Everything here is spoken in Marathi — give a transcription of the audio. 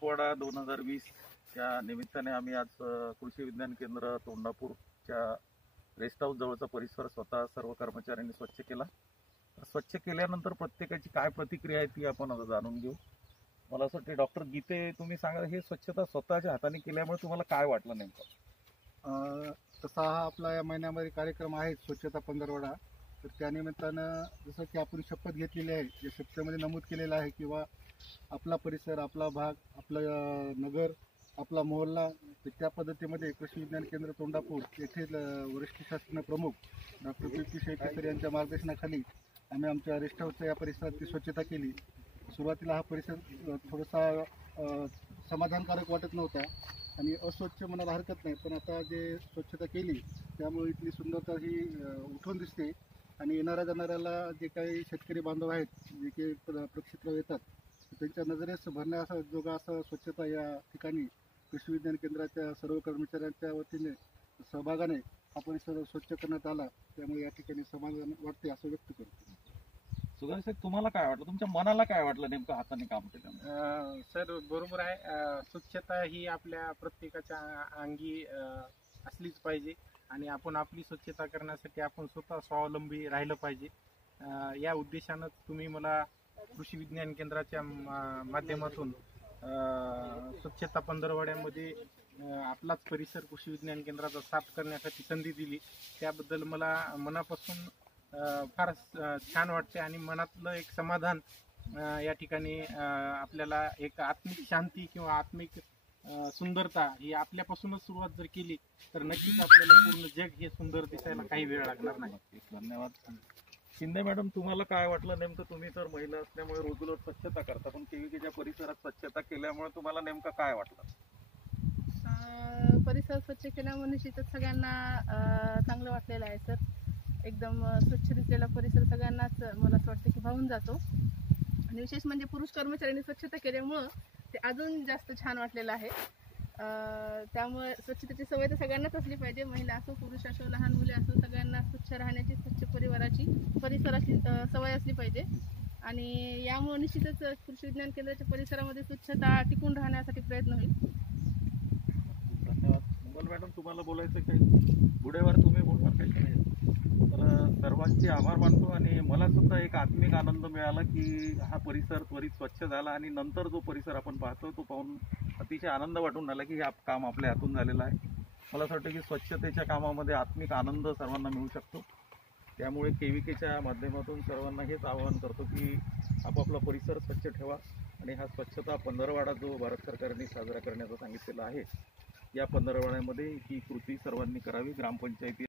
पखवाडा 2020 च्या निमित्ताने आम्ही आज कृषी विज्ञान केंद्र तोंडापूरच्या रेस्ट हाऊस जवळचा परिसर स्वतः सर्व कर्मचाऱ्यांनी स्वच्छ केला. स्वच्छ केल्यानंतर प्रत्येकाची काय प्रतिक्रिया आहे ती आपण आता जाणून घेऊ. मला असं वाटतं डॉक्टर गीते, तुम्ही सांगा, हे स्वच्छता स्वतःच्या हाताने केल्यामुळे तुम्हाला काय वाटलं नेमकं? तसा हा आपला या महिन्यामध्ये कार्यक्रम आहे स्वच्छता पंधरवडा. तर त्यानिमित्तानं जसं की आपण शपथ घेतलेली आहे, जे शपथेमध्ये नमूद केलेलं आहे किंवा आपला परिसर, आपला भाग, आपलं नगर, आपला मोहल्ला, तर त्या पद्धतीमध्ये कृषी विज्ञान केंद्र तोंडापूर येथील वरिष्ठ शास्त्रज्ञ प्रमुख डॉक्टर पी शेळके सर यांच्या मार्गदर्शनाखाली आम्ही आमच्या रेस्ट हाऊसच्या या परिसराची स्वच्छता केली. सुरुवातीला हा परिसर थोडासा समाधानकारक वाटत नव्हता आणि अस्वच्छ म्हणायला हरकत नाही, पण आता जे स्वच्छता केली त्यामुळे इथली सुंदरता ही उठून दिसते आणि येणाऱ्या जाणाऱ्याला जे काही शेतकरी बांधव आहेत, जे काही प्रक्षेत्रावर येतात, त्यांच्या नजरेस भरण्याजोगा असं स्वच्छता या ठिकाणी कृषी विज्ञान केंद्राच्या सर्व कर्मचाऱ्यांच्या वतीने सहभागाने हा परिसर स्वच्छ करण्यात आला. त्यामुळे या ठिकाणी समाधान वाटते असं व्यक्त करतो. सुधाकर साहेब, तुम्हाला काय वाटलं, तुमच्या मनाला काय वाटलं नेमकं हाताने काम केलं? सर बरोबर आहे. स्वच्छता ही आपल्या प्रत्येकाच्या अंगी असलीच पाहिजे आणि आपण आपली स्वच्छता करण्यासाठी आपण स्वतः स्वावलंबी राहिलं पाहिजे. या उद्देशानंच तुम्ही मला कृषी विज्ञान केंद्राच्या माध्यमातून स्वच्छता पंधरवड्यामध्ये आपलाच परिसर कृषी विज्ञान केंद्राचा साफ करण्यासाठी संधी दिली. त्याबद्दल मला मनापासून फार छान वाटते आणि मनातलं एक समाधान या ठिकाणी आपल्याला एक आत्मिक शांती किंवा आत्मिक सुंदरता ही आपल्यापासूनच सुरुवात जर केली तर नक्कीच आपल्याला पूर्ण जग हे सुंदर दिसायला काही वेळ लागणार नाही. धन्यवाद. शिंदे मॅडम, तुम्हाला काय वाटलं नेमकं? तुम्ही तर महिला असल्यामुळे रोज स्वच्छता करता, पण केविकेच्या परिसरात स्वच्छता केल्यामुळे तुम्हाला नेमकं काय वाटलं? परिसर स्वच्छ केल्यामुळे निश्चितच सगळ्यांना चांगलं वाटलेलं आहे सर. एकदम स्वच्छ दिसलेला परिसर सगळ्यांनाच मला असं वाटतं की भावून जातो आणि विशेष म्हणजे पुरुष कर्मचाऱ्यांनी स्वच्छता केल्यामुळं ते अजून जास्त छान वाटलेलं आहे. त्यामुळे स्वच्छतेची सवय तर सगळ्यांनाच असली पाहिजे, महिला असो, पुरुष असो, लहान मुले असो, सगळ्यांना स्वच्छ राहण्याची, स्वच्छ परिसराची सवय असली पाहिजे आणि यामुळे निश्चितच कृषी विज्ञान केंद्राच्या परिसरामध्ये स्वच्छता टिकून राहण्यासाठी प्रयत्न होईल. धन्यवाद. मंगल मॅडम, तुम्हाला बोलायचं काही? गुडेवार तुम्ही बोलणार काही नाही? तर सर्वांचे आभार मानतो आणि मला सुद्धा एक आत्मिक आनंद मिळाला की हा परिसर त्वरित स्वच्छ झाला आणि नंतर जो परिसर आपण पाहतो तो पाहून अतिशय आनंद वाटून राहिला की हे काम आपल्या हातून झालेलं आहे. मला असं वाटतं की स्वच्छतेच्या कामामध्ये आत्मिक आनंद सर्वांना मिळू शकतो. त्यामुळे केविकेच्या माध्यमातून सर्वांना हेच आवाहन करतो की आपापला परिसर स्वच्छ ठेवा आणि हा स्वच्छता पंधरवडा जो भारत सरकारने साजरा करण्याचं सांगितलेलं आहे, या पंधरवड्यामध्ये ही कृती सर्वांनी करावी. ग्रामपंचायती